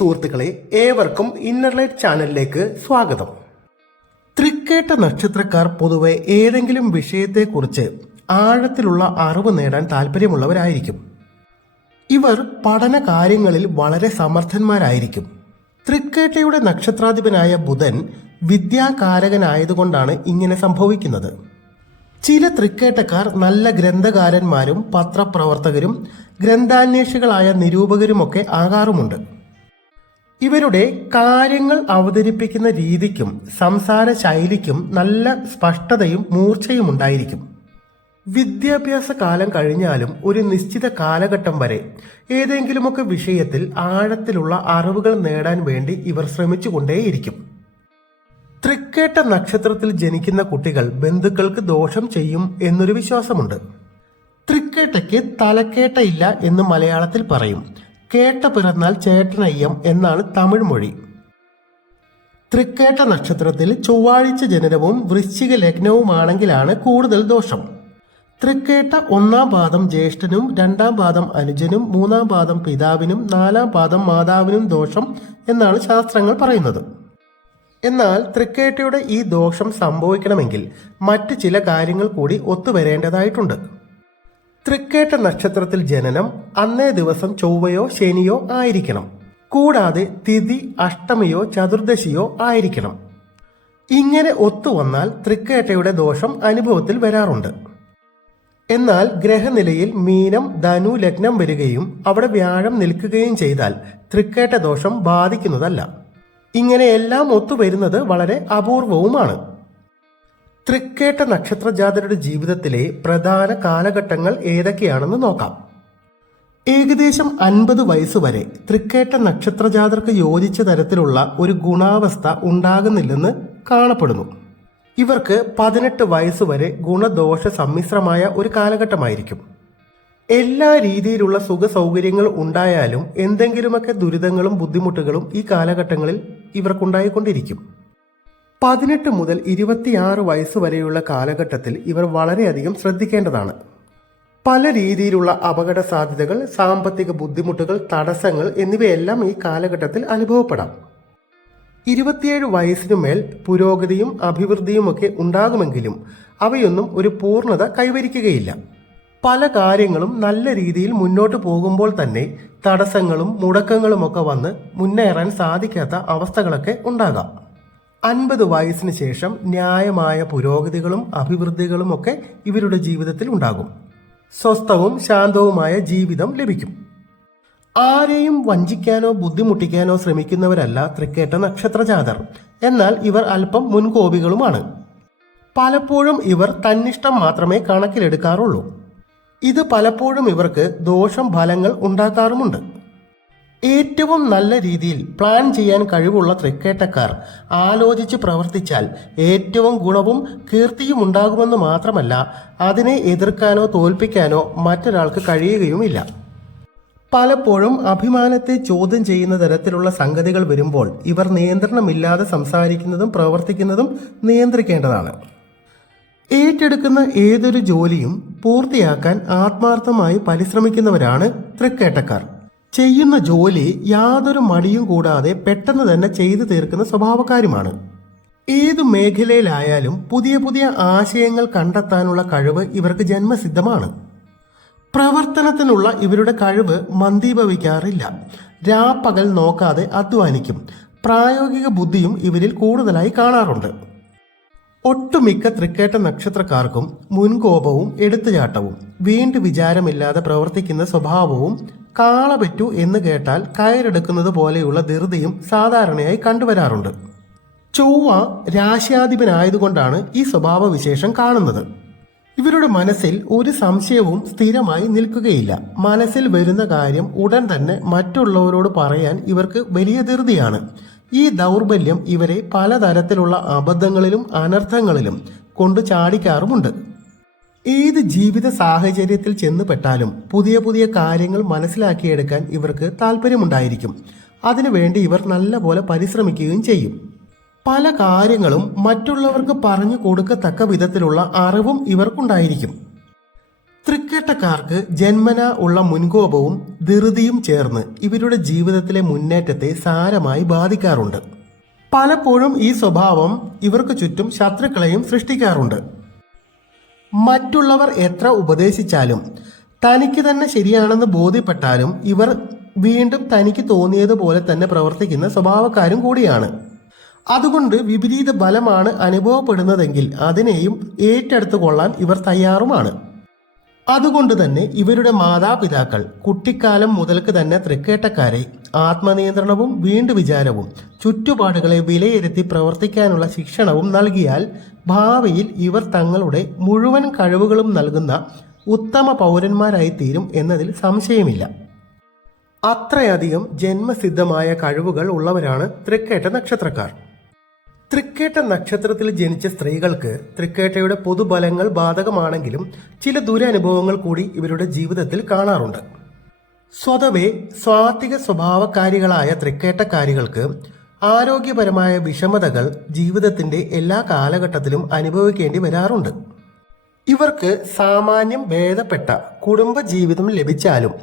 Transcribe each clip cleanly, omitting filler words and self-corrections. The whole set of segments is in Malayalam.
സുഹൃത്തുക്കളെ, ഏവർക്കും ഇന്നർലൈറ്റ് ചാനലിലേക്ക് സ്വാഗതം. തൃക്കേട്ട നക്ഷത്രക്കാർ പൊതുവെ ഏതെങ്കിലും വിഷയത്തെക്കുറിച്ച് ആഴത്തിലുള്ള അറിവ് നേടാൻ താല്പര്യമുള്ളവരായിരിക്കും. ഇവർ പഠന കാര്യങ്ങളിൽ വളരെ സമർത്ഥന്മാരായിരിക്കും. തൃക്കേട്ടയുടെ നക്ഷത്രാധിപനായ ബുധൻ വിദ്യാകാരകനായതുകൊണ്ടാണ് ഇങ്ങനെ സംഭവിക്കുന്നത്. ചില തൃക്കേട്ടക്കാർ നല്ല ഗ്രന്ഥകാരന്മാരും പത്രപ്രവർത്തകരും ഗ്രന്ഥാന്വേഷികളായ നിരൂപകരുമൊക്കെ ആകാറുമുണ്ട്. ഇവരുടെ കാര്യങ്ങൾ അവതരിപ്പിക്കുന്ന രീതിക്കും സംസാര ശൈലിക്കും നല്ല സ്പഷ്ടതയും മൂർച്ചയും ഉണ്ടായിരിക്കും. വിദ്യാഭ്യാസ കാലം കഴിഞ്ഞാലും ഒരു നിശ്ചിത കാലഘട്ടം വരെ ഏതെങ്കിലുമൊക്കെ വിഷയത്തിൽ ആഴത്തിലുള്ള അറിവുകൾ നേടാൻ വേണ്ടി ഇവർ ശ്രമിച്ചുകൊണ്ടേയിരിക്കും. തൃക്കേട്ട നക്ഷത്രത്തിൽ ജനിക്കുന്ന കുട്ടികൾ ബന്ധുക്കൾക്ക് ദോഷം ചെയ്യും എന്നൊരു വിശ്വാസമുണ്ട്. തൃക്കേട്ടയ്ക്ക് തലക്കേട്ടയില്ല എന്ന് മലയാളത്തിൽ പറയും. കേട്ട പിറന്നാൽ ചേട്ടനയ്യം എന്നാണ് തമിഴ് മൊഴി. തൃക്കേട്ട നക്ഷത്രത്തിൽ ചൊവ്വാഴ്ച ജനനവും വൃശ്ചിക ലഗ്നവുമാണെങ്കിലാണ് കൂടുതൽ ദോഷം. തൃക്കേട്ട 1-ാം പാദം ജ്യേഷ്ഠനും 2-ാം പാദം അനുജനും 3-ാം പാദം പിതാവിനും 4-ാം പാദം മാതാവിനും ദോഷം എന്നാണ് ശാസ്ത്രങ്ങൾ പറയുന്നത്. എന്നാൽ തൃക്കേട്ടയുടെ ഈ ദോഷം സംഭവിക്കണമെങ്കിൽ മറ്റ് ചില കാര്യങ്ങൾ കൂടി ഒത്തുവരേണ്ടതായിട്ടുണ്ട്. തൃക്കേട്ട നക്ഷത്രത്തിൽ ജനനം അന്നേ ദിവസം ചൊവ്വയോ ശനിയോ ആയിരിക്കണം. കൂടാതെ തിഥി അഷ്ടമിയോ ചതുർദശിയോ ആയിരിക്കണം. ഇങ്ങനെ ഒത്തുവന്നാൽ തൃക്കേട്ടയുടെ ദോഷം അനുഭവത്തിൽ വരാറുണ്ട്. എന്നാൽ ഗ്രഹനിലയിൽ മീനം ധനു ലഗ്നം വരികയും അവിടെ വ്യാഴം നിൽക്കുകയും ചെയ്താൽ തൃക്കേട്ട ദോഷം ബാധിക്കുന്നതല്ല. ഇങ്ങനെയെല്ലാം ഒത്തുവരുന്നത് വളരെ അപൂർവവുമാണ്. തൃക്കേട്ട നക്ഷത്രജാതരുടെ ജീവിതത്തിലെ പ്രധാന കാലഘട്ടങ്ങൾ ഏതൊക്കെയാണെന്ന് നോക്കാം. ഏകദേശം 50 വയസ്സുവരെ തൃക്കേട്ട നക്ഷത്രജാതർക്ക് യോജിച്ച തരത്തിലുള്ള ഒരു ഗുണാവസ്ഥ ഉണ്ടാകുന്നില്ലെന്ന് കാണപ്പെടുന്നു. ഇവർക്ക് 18 വയസ്സുവരെ ഗുണദോഷ സമ്മിശ്രമായ ഒരു കാലഘട്ടമായിരിക്കും. എല്ലാ രീതിയിലുള്ള സുഖ സൗകര്യങ്ങൾ ഉണ്ടായാലും എന്തെങ്കിലുമൊക്കെ ദുരിതങ്ങളും ബുദ്ധിമുട്ടുകളും ഈ കാലഘട്ടങ്ങളിൽ ഇവർക്കുണ്ടായിക്കൊണ്ടിരിക്കും. 18 മുതൽ 26 വയസ്സുവരെയുള്ള കാലഘട്ടത്തിൽ ഇവർ വളരെയധികം ശ്രദ്ധിക്കേണ്ടതാണ്. പല രീതിയിലുള്ള അപകട സാധ്യതകൾ, സാമ്പത്തിക ബുദ്ധിമുട്ടുകൾ, തടസ്സങ്ങൾ എന്നിവയെല്ലാം ഈ കാലഘട്ടത്തിൽ അനുഭവപ്പെടാം. 27 വയസ്സിനുമേൽ പുരോഗതിയും അഭിവൃദ്ധിയുമൊക്കെ ഉണ്ടാകുമെങ്കിലും അവയൊന്നും ഒരു പൂർണ്ണത കൈവരിക്കുകയില്ല. പല കാര്യങ്ങളും നല്ല രീതിയിൽ മുന്നോട്ട് പോകുമ്പോൾ തന്നെ തടസ്സങ്ങളും മുടക്കങ്ങളുമൊക്കെ വന്ന് മുന്നേറാൻ സാധിക്കാത്ത അവസ്ഥകളൊക്കെ ഉണ്ടാകാം. 50 വയസ്സിന് ശേഷം ന്യായമായ പുരോഗതികളും അഭിവൃദ്ധികളും ഒക്കെ ഇവരുടെ ജീവിതത്തിൽ ഉണ്ടാകും. സ്വസ്ഥവും ശാന്തവുമായ ജീവിതം ലഭിക്കും. ആരെയും വഞ്ചിക്കാനോ ബുദ്ധിമുട്ടിക്കാനോ ശ്രമിക്കുന്നവരല്ല തൃക്കേട്ട നക്ഷത്രജാതർ. എന്നാൽ ഇവർ അല്പം മുൻകോപികളുമാണ്. പലപ്പോഴും ഇവർ തന്നിഷ്ടം മാത്രമേ കണക്കിലെടുക്കാറുള്ളൂ. ഇത് പലപ്പോഴും ഇവർക്ക് ദോഷം ഫലങ്ങൾ ഉണ്ടാക്കാറുമുണ്ട്. ഏറ്റവും നല്ല രീതിയിൽ പ്ലാൻ ചെയ്യാൻ കഴിവുള്ള തൃക്കേട്ടക്കാർ ആലോചിച്ച് പ്രവർത്തിച്ചാൽ ഏറ്റവും ഗുണവും കീർത്തിയും ഉണ്ടാകുമെന്ന് മാത്രമല്ല, അതിനെ എതിർക്കാനോ തോൽപ്പിക്കാനോ മറ്റൊരാൾക്ക് കഴിയുകയുമില്ല. പലപ്പോഴും അഭിമാനത്തെ ചോദ്യം ചെയ്യുന്ന തരത്തിലുള്ള സംഗതികൾ വരുമ്പോൾ ഇവർ നിയന്ത്രണമില്ലാതെ സംസാരിക്കുന്നതും പ്രവർത്തിക്കുന്നതും നിയന്ത്രിക്കേണ്ടതാണ്. ഏറ്റെടുക്കുന്ന ഏതൊരു ജോലിയും പൂർത്തിയാക്കാൻ ആത്മാർത്ഥമായി പരിശ്രമിക്കുന്നവരാണ് തൃക്കേട്ടക്കാർ. ചെയ്യുന്ന ജോലി യാതൊരു മടിയും കൂടാതെ പെട്ടെന്ന് തന്നെ ചെയ്തു തീർക്കുന്ന സ്വഭാവക്കാരുമാണ്. ഏതു മേഖലയിലായാലും പുതിയ പുതിയ ആശയങ്ങൾ കണ്ടെത്താനുള്ള കഴിവ് ഇവർക്ക് ജന്മസിദ്ധമാണ്. പ്രവർത്തനത്തിനുള്ള ഇവരുടെ കഴിവ് മന്ദീഭവിക്കാറില്ല. രാപ്പകൽ നോക്കാതെ അധ്വാനിക്കും. പ്രായോഗിക ബുദ്ധിയും ഇവരിൽ കൂടുതലായി കാണാറുണ്ട്. ഒട്ടുമിക്ക തൃക്കേട്ട നക്ഷത്രക്കാർക്കും മുൻകോപവും എടുത്തുചാട്ടവും വീണ്ടു വിചാരമില്ലാതെ പ്രവർത്തിക്കുന്ന സ്വഭാവവും കാളപറ്റു എന്ന് കേട്ടാൽ കയറെടുക്കുന്നത് പോലെയുള്ള ധൃതിയും സാധാരണയായി കണ്ടുവരാറുണ്ട്. ചൊവ്വ രാശ്യാധിപനായതുകൊണ്ടാണ് ഈ സ്വഭാവവിശേഷം കാണുന്നത്. ഇവരുടെ മനസ്സിൽ ഒരു സംശയവും സ്ഥിരമായി നിൽക്കുകയില്ല. മനസ്സിൽ വരുന്ന കാര്യം ഉടൻ തന്നെ മറ്റുള്ളവരോട് പറയാൻ ഇവർക്ക് വലിയ ധൃതിയാണ്. ഈ ദൗർബല്യം ഇവരെ പലതരത്തിലുള്ള അബദ്ധങ്ങളിലും അനർത്ഥങ്ങളിലും കൊണ്ടു ചാടിക്കാറുമുണ്ട്. ഏത് ജീവിത സാഹചര്യത്തിൽ ചെന്നുപെട്ടാലും പുതിയ പുതിയ കാര്യങ്ങൾ മനസ്സിലാക്കിയെടുക്കാൻ ഇവർക്ക് താല്പര്യമുണ്ടായിരിക്കും. അതിനുവേണ്ടി ഇവർ നല്ലപോലെ പരിശ്രമിക്കുകയും ചെയ്യും. പല കാര്യങ്ങളും മറ്റുള്ളവർക്ക് പറഞ്ഞു കൊടുക്കത്തക്ക വിധത്തിലുള്ള അറിവും ഇവർക്കുണ്ടായിരിക്കും. തൃക്കേട്ടക്കാർക്ക് ജന്മന ഉള്ള മുൻകോപവും ധൃതിയും ചേർന്ന് ഇവരുടെ ജീവിതത്തിലെ മുന്നേറ്റത്തെ സാരമായി ബാധിക്കാറുണ്ട്. പലപ്പോഴും ഈ സ്വഭാവം ഇവർക്ക് ചുറ്റും ശത്രുക്കളെയും സൃഷ്ടിക്കാറുണ്ട്. മറ്റുള്ളവർ എത്ര ഉപദേശിച്ചാലും തനിക്ക് തന്നെ ശരിയാണെന്ന് ബോധ്യപ്പെട്ടാലും ഇവർ വീണ്ടും തനിക്ക് തോന്നിയതുപോലെ തന്നെ പ്രവർത്തിക്കുന്ന സ്വഭാവക്കാരും കൂടിയാണ്. അതുകൊണ്ട് വിപരീത ഫലമാണ് അനുഭവപ്പെടുന്നതെങ്കിൽ അതിനെയും ഏറ്റെടുത്തു കൊള്ളാൻ ഇവർ തയ്യാറുമാണ്. അതുകൊണ്ട് തന്നെ ഇവരുടെ മാതാപിതാക്കൾ കുട്ടിക്കാലം മുതൽക്ക് തന്നെ തൃക്കേട്ടക്കാരെ ആത്മനിയന്ത്രണവും വീണ്ടു വിചാരവും ചുറ്റുപാടുകളെ വിലയിരുത്തി പ്രവർത്തിക്കാനുള്ള ശിക്ഷണവും നൽകിയാൽ ഭാവിയിൽ ഇവർ തങ്ങളുടെ മുഴുവൻ കഴിവുകളും നൽകുന്ന ഉത്തമ പൗരന്മാരായി തീരും എന്നതിൽ സംശയമില്ല. അത്രയധികം ജന്മസിദ്ധമായ കഴിവുകൾ ഉള്ളവരാണ് തൃക്കേട്ട നക്ഷത്രക്കാർ. തൃക്കേട്ട നക്ഷത്രത്തിൽ ജനിച്ച സ്ത്രീകൾക്ക് തൃക്കേട്ടയുടെ പൊതുബലങ്ങൾ ബാധകമാണെങ്കിലും ചില ദുരനുഭവങ്ങൾ കൂടി ഇവരുടെ ജീവിതത്തിൽ കാണാറുണ്ട്. സ്വതവേ സ്വാത്വിക സ്വഭാവക്കാരികളായ തൃക്കേട്ടക്കാരികൾക്ക് ആരോഗ്യപരമായ വിഷമതകൾ ജീവിതത്തിന്റെ എല്ലാ കാലഘട്ടത്തിലും അനുഭവിക്കേണ്ടി വരാറുണ്ട്. ഇവർക്ക് സാമാന്യം ഭേദപ്പെട്ട കുടുംബജീവിതം ലഭിച്ചാലും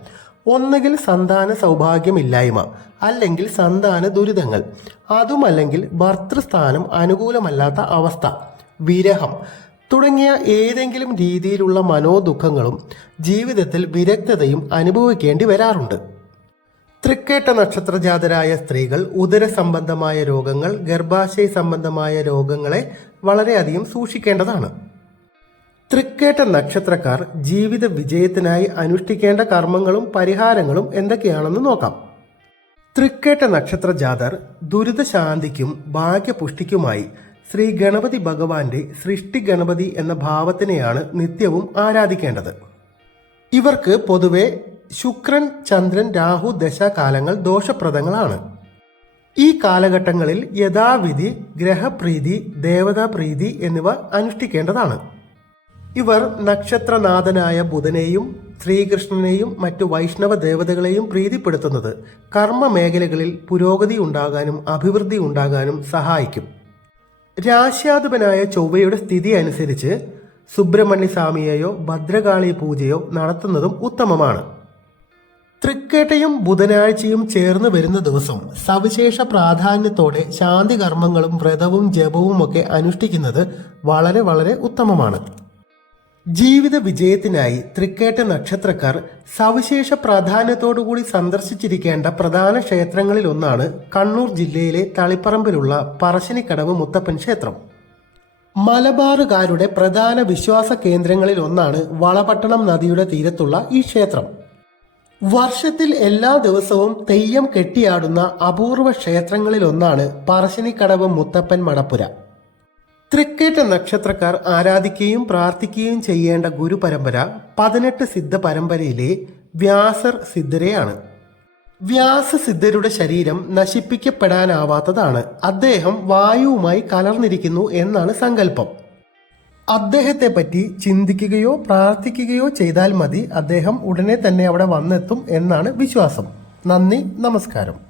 ഒന്നുകിൽ സന്താന സൗഭാഗ്യമില്ലായ്മ, അല്ലെങ്കിൽ സന്താന ദുരിതങ്ങൾ, അതുമല്ലെങ്കിൽ ഭർത്തൃസ്ഥാനം അനുകൂലമല്ലാത്ത അവസ്ഥ, വിരഹം തുടങ്ങിയ ഏതെങ്കിലും രീതിയിലുള്ള മനോദുഃഖങ്ങളും ജീവിതത്തിൽ വിരക്തതയും അനുഭവിക്കേണ്ടി വരാറുണ്ട്. തൃക്കേട്ട നക്ഷത്രജാതരായ സ്ത്രീകൾ ഉദര സംബന്ധമായ രോഗങ്ങൾ, ഗർഭാശയ സംബന്ധമായ രോഗങ്ങളെ വളരെയധികം സൂക്ഷിക്കേണ്ടതാണ്. തൃക്കേട്ട നക്ഷത്രക്കാർ ജീവിത വിജയത്തിനായി അനുഷ്ഠിക്കേണ്ട കർമ്മങ്ങളും പരിഹാരങ്ങളും എന്തൊക്കെയാണെന്ന് നോക്കാം. തൃക്കേട്ട നക്ഷത്ര ജാതർ ദുരിതശാന്തിക്കും ഭാഗ്യപുഷ്ടിക്കുമായി ശ്രീ ഗണപതി ഭഗവാന്റെ സൃഷ്ടി ഗണപതി എന്ന ഭാവത്തിനെയാണ് നിത്യവും ആരാധിക്കേണ്ടത്. ഇവർക്ക് പൊതുവെ ശുക്രൻ, ചന്ദ്രൻ, രാഹു ദശാകാലങ്ങൾ ദോഷപ്രദങ്ങളാണ്. ഈ കാലഘട്ടങ്ങളിൽ യഥാവിധി ഗ്രഹപ്രീതി, ദേവതാപ്രീതി എന്നിവ അനുഷ്ഠിക്കേണ്ടതാണ്. ഇവർ നക്ഷത്രനാഥനായ ബുധനെയും ശ്രീകൃഷ്ണനെയും മറ്റു വൈഷ്ണവ ദേവതകളെയും പ്രീതിപ്പെടുത്തുന്നത് കർമ്മ മേഖലകളിൽ പുരോഗതി ഉണ്ടാകാനും അഭിവൃദ്ധി ഉണ്ടാകാനും സഹായിക്കും. രാശ്യാധിപനായ ചൊവ്വയുടെ സ്ഥിതി അനുസരിച്ച് സുബ്രഹ്മണ്യ സ്വാമിയെയോ ഭദ്രകാളി പൂജയോ നടത്തുന്നതും ഉത്തമമാണ്. തൃക്കേട്ടയും ബുധനാഴ്ചയും ചേർന്ന് വരുന്ന ദിവസം സവിശേഷ പ്രാധാന്യത്തോടെ ശാന്തി കർമ്മങ്ങളും വ്രതവും ജപവും ഒക്കെ അനുഷ്ഠിക്കുന്നത് വളരെ വളരെ ഉത്തമമാണ്. ജീവിത വിജയത്തിനായി തൃക്കേട്ട നക്ഷത്രക്കാർ സവിശേഷ പ്രാധാന്യത്തോടുകൂടി സന്ദർശിച്ചിരിക്കേണ്ട പ്രധാന ക്ഷേത്രങ്ങളിൽ ഒന്നാണ് കണ്ണൂർ ജില്ലയിലെ തളിപ്പറമ്പിലുള്ള പറശ്ശിനിക്കടവ് മുത്തപ്പൻ ക്ഷേത്രം. മലബാറുകാരുടെ പ്രധാന വിശ്വാസ കേന്ദ്രങ്ങളിൽ ഒന്നാണ് വളപട്ടണം നദിയുടെ തീരത്തുള്ള ഈ ക്ഷേത്രം. വർഷത്തിൽ എല്ലാ ദിവസവും തെയ്യം കെട്ടിയാടുന്ന അപൂർവ ക്ഷേത്രങ്ങളിൽ ഒന്നാണ് പറശ്ശിനിക്കടവ് മുത്തപ്പൻ മടപ്പുര. തൃക്കേട്ട നക്ഷത്രക്കാർ ആരാധിക്കുകയും പ്രാർത്ഥിക്കുകയും ചെയ്യേണ്ട ഗുരുപരമ്പര 18 സിദ്ധ പരമ്പരയിലെ വ്യാസർ സിദ്ധരെയാണ്. വ്യാസസിദ്ധരുടെ ശരീരം നശിപ്പിക്കപ്പെടാനാവാത്തതാണ്. അദ്ദേഹം വായുവുമായി കലർന്നിരിക്കുന്നു എന്നാണ് സങ്കല്പം. അദ്ദേഹത്തെ പറ്റി ചിന്തിക്കുകയോ പ്രാർത്ഥിക്കുകയോ ചെയ്താൽ മതി, അദ്ദേഹം ഉടനെ തന്നെ അവിടെ വന്നെത്തും എന്നാണ് വിശ്വാസം. നന്ദി, നമസ്കാരം.